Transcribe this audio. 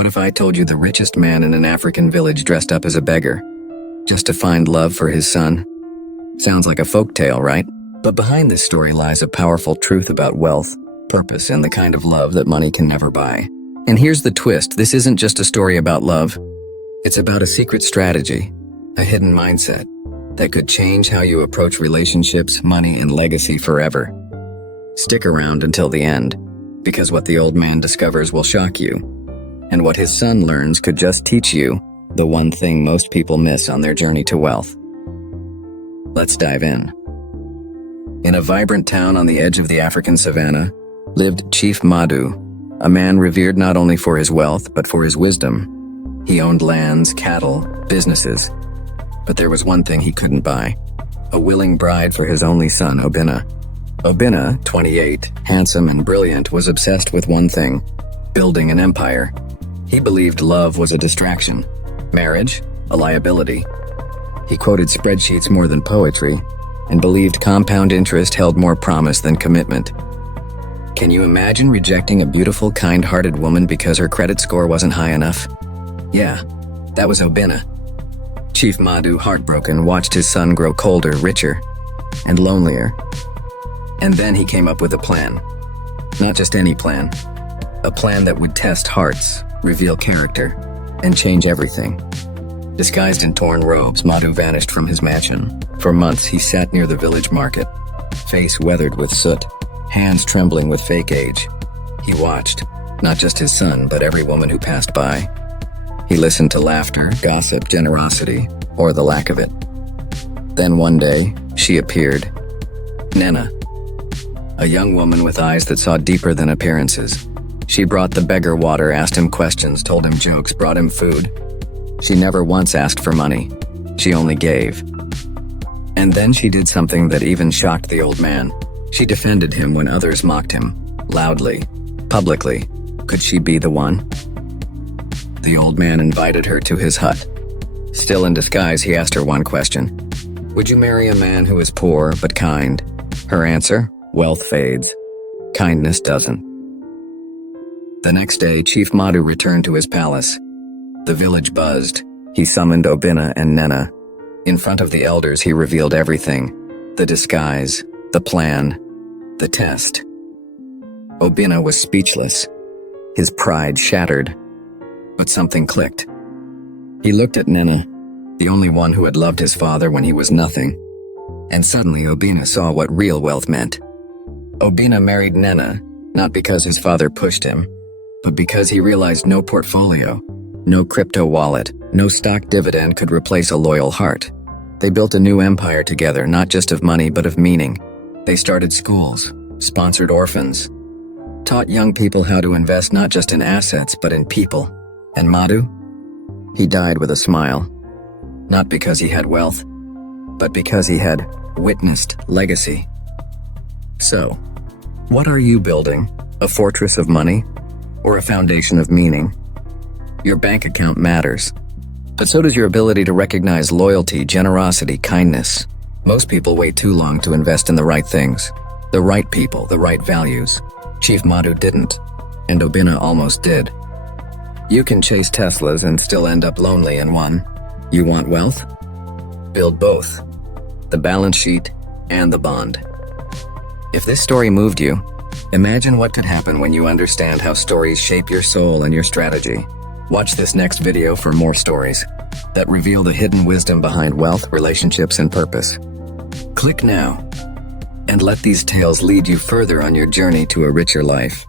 What if I told you the richest man in an African village dressed up as a beggar, just to find love for his son? Sounds like a folk tale, right? But behind this story lies a powerful truth about wealth, purpose, and the kind of love that money can never buy. And here's the twist: this isn't just a story about love. It's about a secret strategy, a hidden mindset, that could change how you approach relationships, money, and legacy forever. Stick around until the end, because what the old man discovers will shock you, and what his son learns could just teach you the one thing most people miss on their journey to wealth. Let's dive in. In a vibrant town on the edge of the African savannah lived Chief Madu, a man revered not only for his wealth but for his wisdom. He owned lands, cattle, businesses, but there was one thing he couldn't buy: a willing bride for his only son, Obinna. Obinna, 28, handsome and brilliant, was obsessed with one thing: building an empire. He believed love was a distraction, marriage a liability. He quoted spreadsheets more than poetry, and believed compound interest held more promise than commitment. Can you imagine rejecting a beautiful, kind-hearted woman because her credit score wasn't high enough? Yeah, that was Obinna. Chief Madu, heartbroken, watched his son grow colder, richer, and lonelier. And then he came up with a plan. Not just any plan. A plan that would test hearts, reveal character, and change everything. Disguised in torn robes, Madu vanished from his mansion. For months, he sat near the village market, face weathered with soot, hands trembling with fake age. He watched, not just his son, but every woman who passed by. He listened to laughter, gossip, generosity, or the lack of it. Then one day, she appeared. Nena, a young woman with eyes that saw deeper than appearances. She brought the beggar water, asked him questions, told him jokes, brought him food. She never once asked for money. She only gave. And then she did something that even shocked the old man. She defended him when others mocked him, loudly, publicly. Could she be the one? The old man invited her to his hut. Still in disguise, he asked her one question: would you marry a man who is poor but kind? Her answer: wealth fades, kindness doesn't. The next day, Chief Madu returned to his palace. The village buzzed. He summoned Obinna and Nena. In front of the elders, he revealed everything: the disguise, the plan, the test. Obinna was speechless, his pride shattered. But something clicked. He looked at Nena, the only one who had loved his father when he was nothing. And suddenly Obinna saw what real wealth meant. Obinna married Nena, not because his father pushed him, but because he realized no portfolio, no crypto wallet, no stock dividend could replace a loyal heart. They built a new empire together, not just of money, but of meaning. They started schools, sponsored orphans, taught young people how to invest not just in assets, but in people. And Madu? He died with a smile. Not because he had wealth, but because he had witnessed legacy. So, what are you building? A fortress of money? Or a foundation of meaning? Your bank account matters, but so does your ability to recognize loyalty, generosity, kindness. Most people wait too long to invest in the right things, the right people, the right values. Chief Madu didn't, and Obinna almost did. You can chase Teslas and still end up lonely in one. You want wealth? Build both, the balance sheet and the bond. If this story moved you, imagine what could happen when you understand how stories shape your soul and your strategy. Watch this next video for more stories that reveal the hidden wisdom behind wealth, relationships, and purpose. Click now and let these tales lead you further on your journey to a richer life.